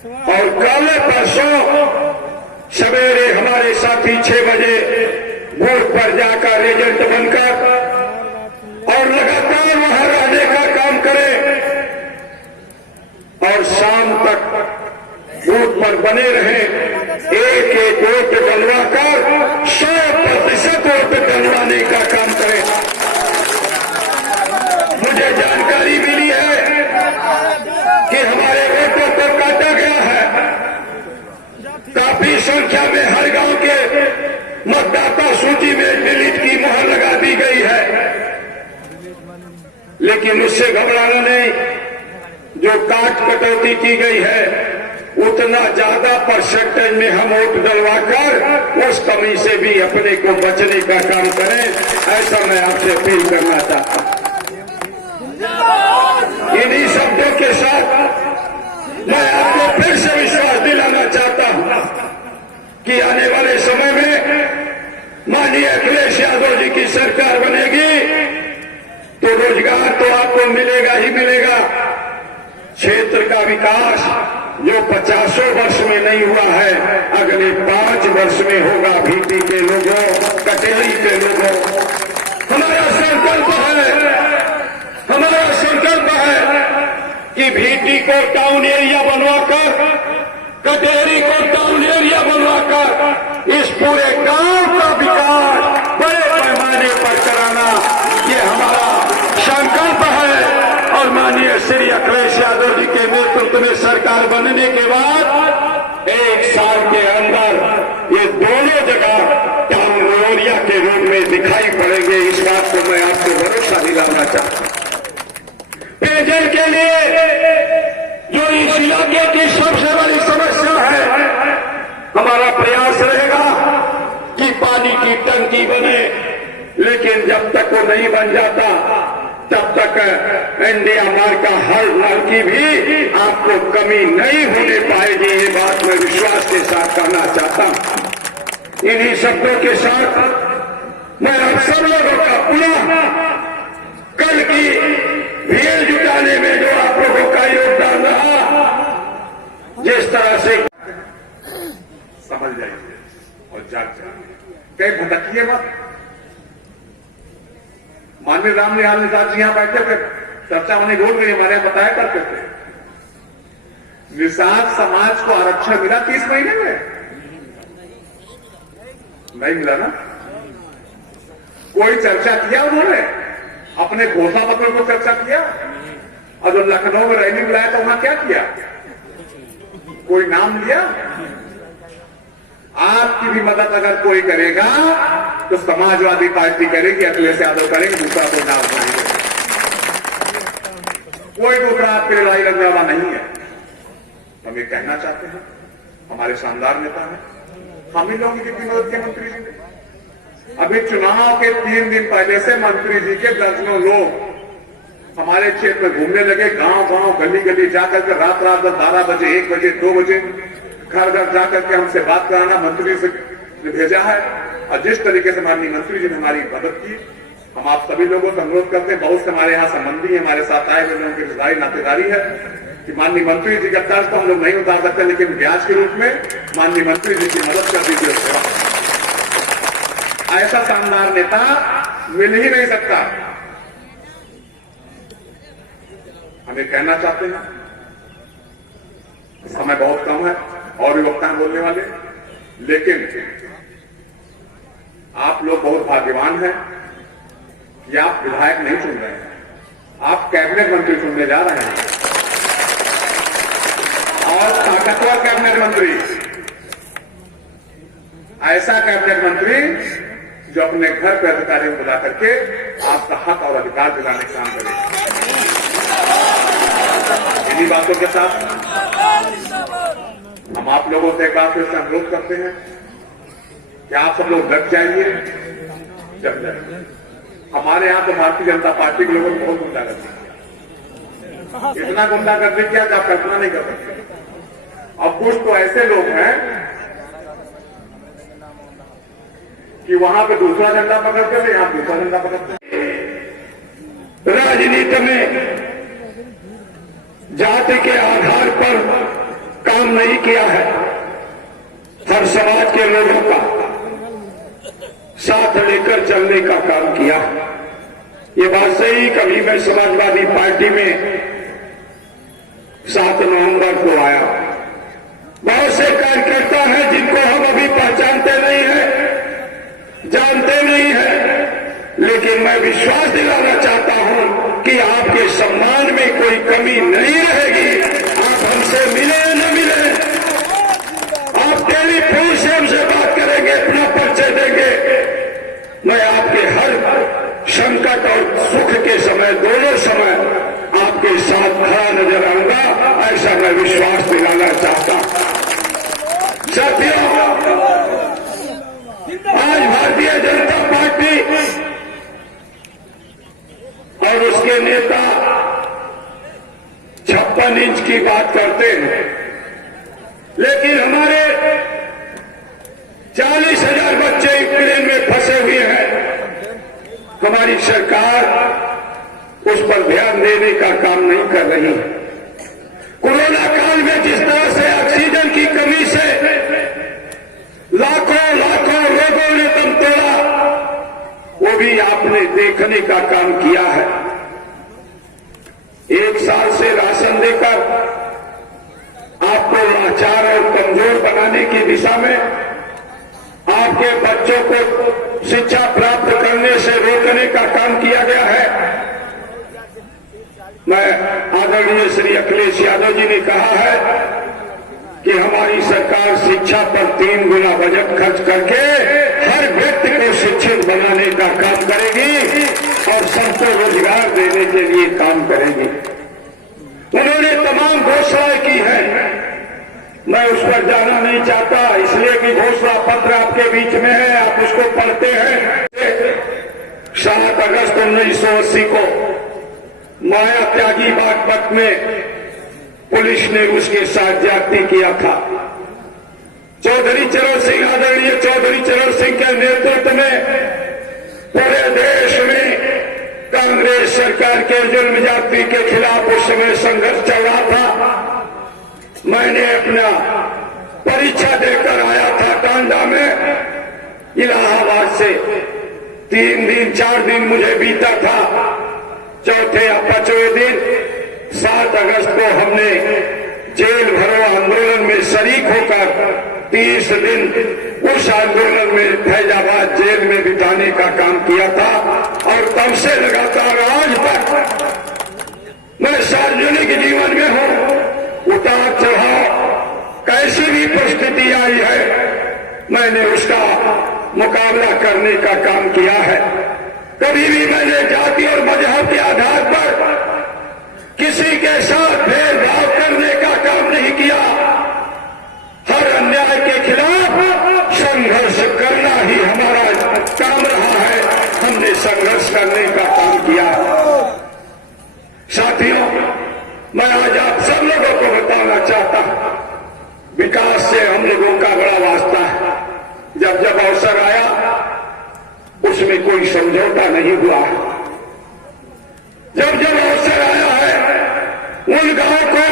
और कल परसों सवेरे हमारे साथी 6 बजे बूथ पर जाकर एजेंट बनकर और लगातार वहां रहने का काम करें और शाम तक बूथ पर बने रहे। एक एक वोट डलवाकर 100% वोट डलवाने का काम करें। मुझे जानकारी मिली है कि हमारे वोटों को काटा गया है। काफी संख्या में हर गांव के मतदाता सूची में डिलीट की मुहर लगा दी गई है, लेकिन उससे घबराना नहीं। जो काट कटौती की गई है उतना ज्यादा परसेंटेज में हम वोट डलवाकर उस कमी से भी अपने को बचने का काम करें, ऐसा मैं आपसे अपील करना चाहता हूं। इन्हीं शब्दों के साथ मैं आपको फिर से विश्वास दिलाना चाहता हूं कि आने वाले समय में माननीय अखिलेश यादव जी की सरकार बनेगी तो रोजगार तो आपको मिलेगा ही मिलेगा। क्षेत्र का विकास जो 50 वर्ष में नहीं हुआ है, अगले 5 वर्ष में होगा। भीटी के लोगों, कटेरी के लोगों, हमारा संकल्प है कि भीटी को टाउन एरिया बनवाकर, कटेरी को टाउन एरिया बनवाकर इस पूरे गांव का विकास बड़े पैमाने पर कराना, ये हमारा संकल्प है। और माननीय श्री अखिलेश यादव जी के नेतृत्व में सरकार बनने के बाद 1 साल के अंदर ये दोनों जगह टाउन एरिया के रूप में दिखाई पड़ेंगे। इस बात को मैं आपको भरोसा दिलाना चाहता हूं। पेयजल के लिए जो इस इलाके की सबसे बड़ी समस्या है, हमारा प्रयास रहेगा कि पानी की टंकी बने, लेकिन जब तक वो नहीं बन जाता तब तक इंडिया मार्ग का हर नल की भी आपको कमी नहीं होने पाएगी। ये बात मैं विश्वास के साथ कहना चाहता हूं। इन्हीं शब्दों के साथ मैं आप सब लोगों का पुनः कल की भीड़ जुटाने में जो आप लोगों का योगदान रहा, जिस तरह से समझ जाइए और जाग जाइए, कहीं भटकिए मत। माननीय रामनिहाल निषाद जी यहां बैठे थे, चर्चा उन्हें रोक गई, हमारे यहां बताया करते थे। निषाद समाज को आरक्षण मिला 30 महीने में, नहीं मिला ना। कोई चर्चा किया उन्होंने? अपने घोषणा पत्र को चर्चा किया? और जो लखनऊ में रैली बुलाया तो वहां क्या किया? कोई नाम लिया? आपकी भी मदद अगर कोई करेगा तो समाजवादी पार्टी करेगी, अखिलेश यादव करेंगे, दूसरा कोई नाम नहीं। कोई दूसरा आपके लड़ाई लड़ने वाला नहीं है। हम ये कहना चाहते हैं, हमारे शानदार नेता हैं, हम ही लोगों की कितनी मदद की मंत्री जी ने। अभी चुनाव के 3 दिन पहले से मंत्री जी के दर्जनों लोग हमारे क्षेत्र में घूमने लगे, गांव गली गली जाकर के रात 12 बजे 1 बजे 2 बजे घर जाकर के हमसे बात कराना मंत्री से भेजा है। और जिस तरीके से माननीय मंत्री जी ने हमारी मदद की, हम आप सभी लोगों से अनुरोध करते हैं, बहुत से हमारे यहाँ संबंधी हमारे साथ आए हुए लोगों की रिश्तेदारी नातेदारी है, कि माननीय मंत्री जी का कर्ज तो हम लोग नहीं उतार सकते, लेकिन ब्याज के रूप में माननीय मंत्री जी की मदद कर दीजिए। ऐसा शानदार नेता मिल ही नहीं सकता। हम ये कहना चाहते हैं, समय बहुत कम है और भी वक्ता बोलने वाले, लेकिन आप लोग बहुत भाग्यवान हैं कि आप विधायक नहीं चुन रहे हैं, आप कैबिनेट मंत्री चुनने जा रहे हैं। और ताकतवर कैबिनेट मंत्री, ऐसा कैबिनेट मंत्री जो अपने घर पर अधिकारियों को बुला करके आपका हक और अधिकार दिलाने का काम करेगा। इन्हीं बातों के साथ हम आप लोगों से एक बार फिर से अनुरोध करते हैं कि आप सब लोग लग जाइए, जब जाइए। हमारे यहाँ तो भारतीय जनता पार्टी के लोगों ने बहुत गुंडागर्दी किया, इतना गुंडागर्दी किया कि आप कल्पना नहीं कर सकते। अब कुछ तो ऐसे लोग हैं कि वहां पे दूसरा झंडा पकड़ते थे, यहां दूसरा झंडा पकड़ते। राजनीति में जाति के आधार पर काम नहीं किया है। हर समाज के लोगों का साथ लेकर चलने का काम किया। ये बात सही, कभी मैं समाजवादी पार्टी में 7 नवंबर को आया। बहुत से कार्यकर्ता हैं जिनको हम अभी पहचानते नहीं हैं, जानते नहीं हैं, लेकिन मैं विश्वास दिलाना चाहता हूं कि आपके सम्मान में कोई कमी नहीं रहेगी। आप हमसे मिले या न मिले, आप टेलीफोन से हमसे बात करेंगे, अपना परिचय देंगे, मैं आपके हर संकट और सुख के समय, दोनों समय आपके साथ खड़ा नजर आऊंगा, ऐसा मैं विश्वास दिलाना चाहता हूं। साथियों, आज भारतीय जनता पार्टी और उसके नेता 56 इंच की बात करते हैं, लेकिन हमारे 40,000 बच्चे यूक्रेन में फंसे हुए हैं। हमारी सरकार उस पर ध्यान देने का काम नहीं कर रही। कोरोना काल में जिस तरह से ऑक्सीजन की कमी से लाखों लोगों ने दम तोड़ा, वो भी आपने देखने का काम किया है। 1 साल से राशन देकर आपको लाचार और कमजोर बनाने की दिशा में, आपके बच्चों को शिक्षा प्राप्त करने से रोकने का काम किया गया है। मैं आदरणीय श्री अखिलेश यादव जी ने कहा है कि हमारी सरकार शिक्षा पर 3 गुना बजट खर्च करके हर व्यक्ति को शिक्षित बनाने का काम करेगी और सबको रोजगार देने के लिए काम करेगी। उन्होंने तमाम घोषणाएं की हैं, मैं उस पर जाना नहीं चाहता, इसलिए कि घोषणा पत्र आपके बीच में है, आप उसको पढ़ते हैं। 7 अगस्त 1980 को माया त्यागी बागपत में पुलिस ने उसके साथ ज्यादती किया था। चौधरी चरण सिंह, आदरणीय चौधरी चरण सिंह के नेतृत्व में पूरे देश में कांग्रेस सरकार के जुल्म ज्यादती के खिलाफ उस समय संघर्ष चल रहा था। मैंने अपना परीक्षा देकर आया था टांडा में, इलाहाबाद से 3 दिन 4 दिन मुझे बीता था। चौथे या 5वें दिन 7 अगस्त को हमने जेल भरो आंदोलन में शरीक होकर 30 दिन उस आंदोलन में फैजाबाद जेल में बिताने का काम किया था। और तब से लगातार आज तक मैं सार्वजनिक जीवन में हूं। उतार चढ़ाव कैसी भी परिस्थिति आई है, मैंने उसका मुकाबला करने का काम किया है। कभी भी मैंने जाति और मजहब के आधार पर किसी के साथ भेदभाव करने का काम नहीं किया। हर अन्याय के खिलाफ संघर्ष करना ही हमारा काम रहा है। हमने संघर्ष करने का काम किया है। साथियों, मैं आज आप सब लोगों को बताना चाहता हूं, विकास से हम लोगों का बड़ा वास्ता है। जब जब अवसर आया उसमें कोई समझौता नहीं हुआ। जब जब अवसर आया है उन गांव को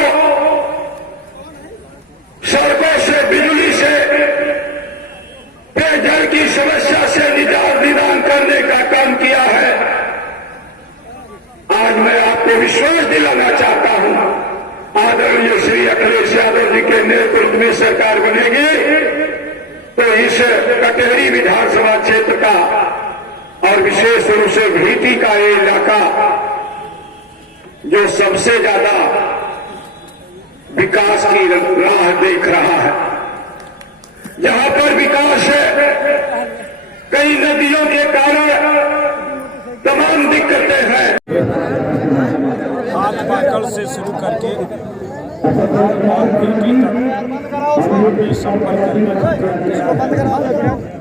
सड़कों से, बिजली से, पेयजल की समस्या से निदान करने का काम किया है। आज मैं आपको विश्वास दिलाना चाहता हूं, आदरणीय श्री अखिलेश यादव जी के नेतृत्व में सरकार बनेगी तो इस कटेरी विधानसभा क्षेत्र का और विशेष रूप से भीटी का ये इलाका जो सबसे ज्यादा विकास की राह देख रहा है, जहां पर विकास है, कई नदियों के कारण तमाम दिक्कतें हैं। आज पाकड़ से शुरू करके और भीटी तक संपर्क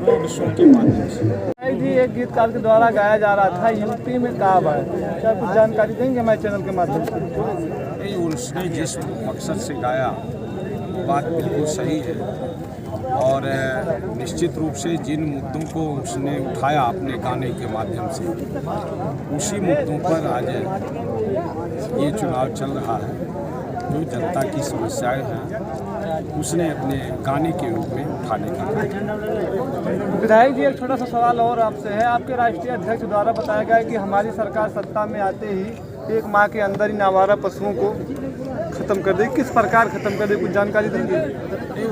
रोड शो के माध्यम से जी एक गीतकार के द्वारा गाया जा रहा था, यूपी में काब है, क्या कुछ जानकारी देंगे हमारे चैनल के माध्यम से? नहीं, उसने जिस मकसद से गाया वो बात बिल्कुल सही है और निश्चित रूप से जिन मुद्दों को उसने उठाया अपने गाने के माध्यम से, उसी मुद्दों पर आज ये चुनाव चल रहा है। जो जनता की समस्याएं हैं उसने अपने गाने के रूप में उठाने का काम। विधायक जी, एक छोटा सा सवाल और आपसे है। आपके राष्ट्रीय अध्यक्ष द्वारा बताया गया है कि हमारी सरकार सत्ता में आते ही 1 माह के अंदर इन आवारा पशुओं को खत्म कर देगी। किस प्रकार खत्म कर देगी, कुछ जानकारी देंगे?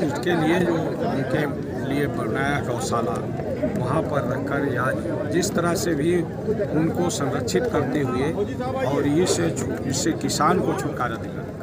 उसके लिए जो उनके लिए बनाया गौशाला वहाँ पर रखकर या जिस तरह से भी उनको संरक्षित करते हुए और इससे किसान को छुटकारा दिलाना।